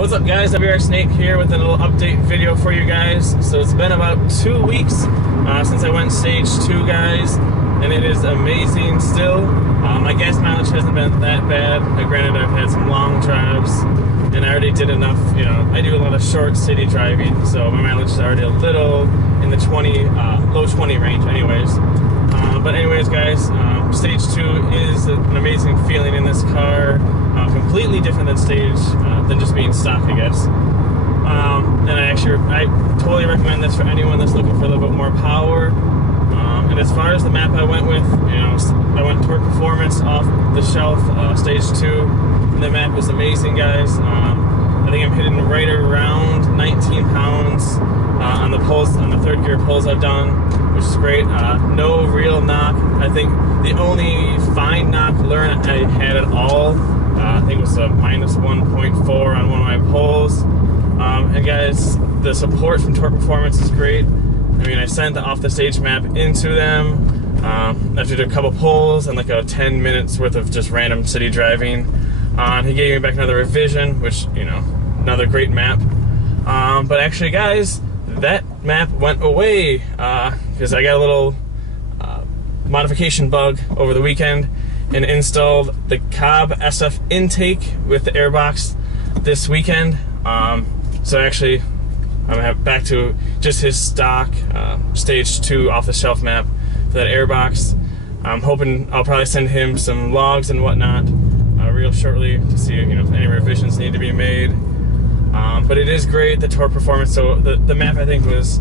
What's up guys, WR Snake here with a little update video for you guys. So it's been about 2 weeks since I went stage 2 guys, and it is amazing still. My gas mileage hasn't been that bad. Granted, I've had some long drives and I already did enough, you know, I do a lot of short city driving, so my mileage is already a little in the 20, low 20 range anyways. But anyways guys, stage 2 is an amazing feeling in this car. Completely different than stage, than just being stock, I guess. And I totally recommend this for anyone that's looking for a little bit more power. And as far as the map I went with, you know, I went Torque Performance off the shelf, stage 2. And the map was amazing, guys. I think I'm hitting right around 19 pounds on the pulls, on the third gear pulls I've done, which is great. No real knock. I think the only fine knock learn I had at all, I think it was a minus 1.4 on one of my pulls. And guys, the support from Torque Performance is great. I mean, I sent the off the stage map into them after a couple pulls and like a 10 minutes worth of just random city driving. He gave me back another revision, which, you know, another great map. But actually, guys, that map went away because I got a little modification bug over the weekend and installed the Cobb SF intake with the airbox this weekend. So actually, I'm back to just his stock stage 2 off-the-shelf map for that airbox. I'm hoping I'll probably send him some logs and whatnot real shortly to see, you know, if any revisions need to be made. But it is great, the Torque Performance. So the map I think was,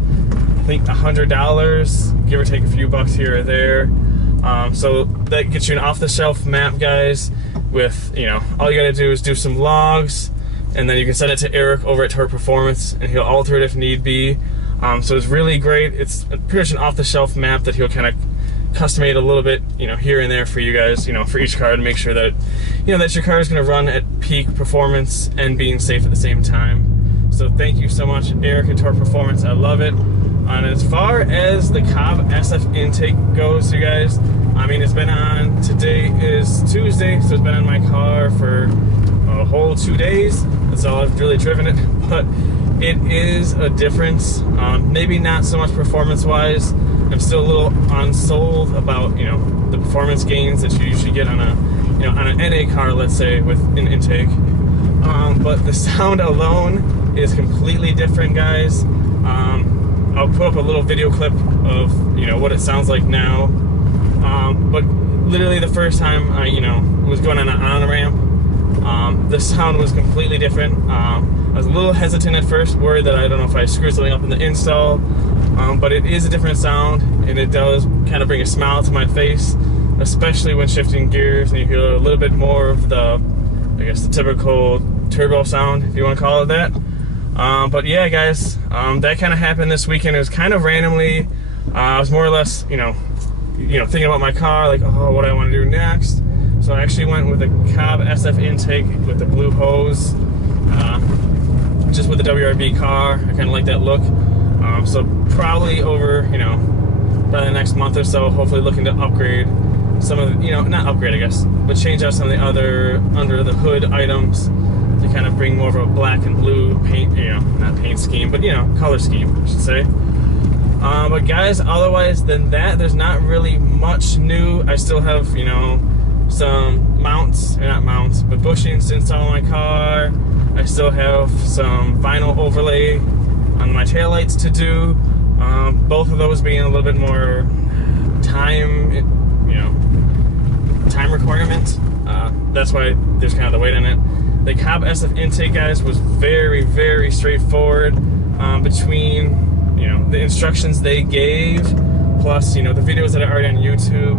$100, give or take a few bucks here or there. So that gets you an off-the-shelf map, guys, with, you know, all you gotta do is do some logs, and then you can send it to Eric over at Torque Performance, and he'll alter it if need be. So it's really great. It's pretty much an off-the-shelf map that he'll kind of custom-made a little bit, you know, here and there for you guys, you know, for each car, to make sure that, you know, that your car is going to run at peak performance and being safe at the same time. So thank you so much, Eric and Torque Performance. I love it. And as far as the Cobb SF intake goes, you guys, I mean, it's been on, today is Tuesday, so it's been on my car for a whole 2 days. That's all I've really driven it, but it is a difference. Maybe not so much performance-wise. I'm still a little unsold about, you know, the performance gains that you usually get on a, you know, on an NA car, let's say, with an intake. But the sound alone is completely different, guys. I'll put up a little video clip of, you know, what it sounds like now. But literally the first time I, you know, was going on an on-ramp, the sound was completely different. I was a little hesitant at first, worried that I don't know if I screwed something up in the install, but it is a different sound, and it does kind of bring a smile to my face, especially when shifting gears and you hear a little bit more of the, I guess, the typical turbo sound, if you want to call it that. But yeah, guys, that kind of happened this weekend. It was kind of randomly. I was more or less, you know, thinking about my car, like, oh, what do I want to do next? So I actually went with a Cobb SF intake with the blue hose, just with the WRB car. I kind of like that look. So probably over, you know, probably the next month or so, hopefully looking to upgrade some of the, you know, not upgrade, I guess, but change out some of the other under the hood items to kind of bring more of a black and blue paint, you know, not paint scheme, but, you know, color scheme, I should say. But guys, otherwise than that, there's not really much new. I still have, you know, some mounts, or not mounts, but bushings to install on my car. I still have some vinyl overlay on my taillights to do. Both of those being a little bit more time, you know, time requirement. That's why there's kind of the weight on it. The Cobb SF intake, guys, was very, very straightforward. Between, you know, the instructions they gave, plus, you know, the videos that are already on YouTube,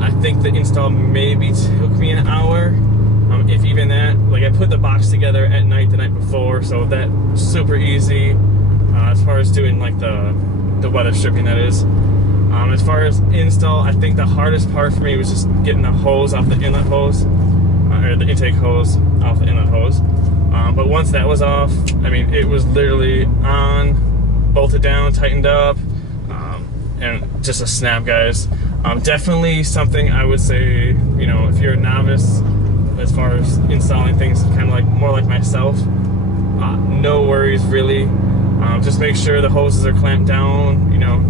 I think the install maybe took me an hour, if even that. Like, I put the box together at night the night before, so that was super easy. As far as doing, like, the weather stripping, that is. As far as install, I think the hardest part for me was just getting the hose off the inlet hose, or the intake hose off the inlet hose. But once that was off, I mean, it was literally on, bolted down, tightened up, and just a snap, guys. Definitely something I would say, you know, if you're a novice as far as installing things, kind of like more like myself, no worries really. Just make sure the hoses are clamped down, you know,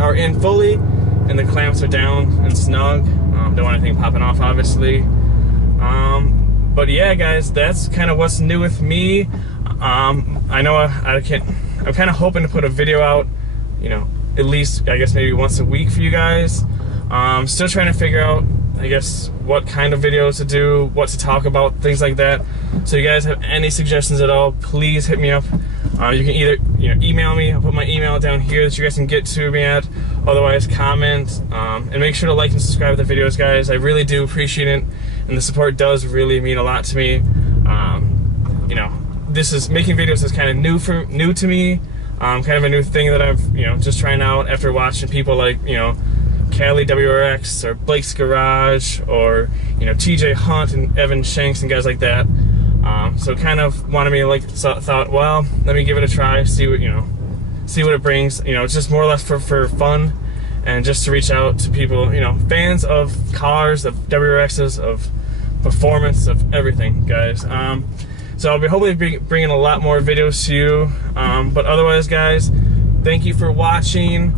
are in fully, and the clamps are down and snug. Don't want anything popping off, obviously. But yeah, guys, that's kind of what's new with me. I know I'm kind of hoping to put a video out, you know, at least, I guess, maybe once a week for you guys. Still trying to figure out, I guess, what kind of videos to do, what to talk about, things like that. So you guys have any suggestions at all, please hit me up. You can either, you know, email me. I'll put my email down here that you guys can get to me at. Otherwise, comment, and make sure to like and subscribe to the videos, guys. I really do appreciate it, and the support does really mean a lot to me. You know, making videos is kind of new to me. Kind of a new thing that I've, you know, just trying out after watching people like, you know, Cali WRX or Blake's Garage, or, you know, TJ Hunt and Evan Shanks and guys like that. So kind of wanted me to, like, thought, well, let me give it a try, see what it brings. You know, it's just more or less for fun, and just to reach out to people, you know, fans of cars, of WRXs, of performance, of everything, guys. So I'll be hopefully bringing a lot more videos to you. But otherwise, guys, thank you for watching.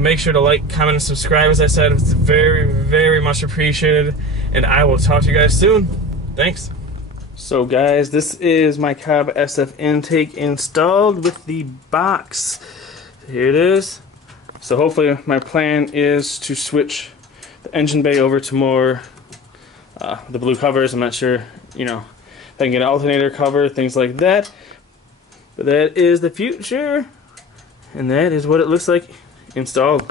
Make sure to like, comment, and subscribe. As I said, it's very, very much appreciated. And I will talk to you guys soon. Thanks. So guys, this is my Cobb SF intake installed with the box. Here it is. So hopefully my plan is to switch the engine bay over to more the blue covers. I'm not sure, you know, if I can get an alternator cover, things like that. But that is the future, and that is what it looks like installed.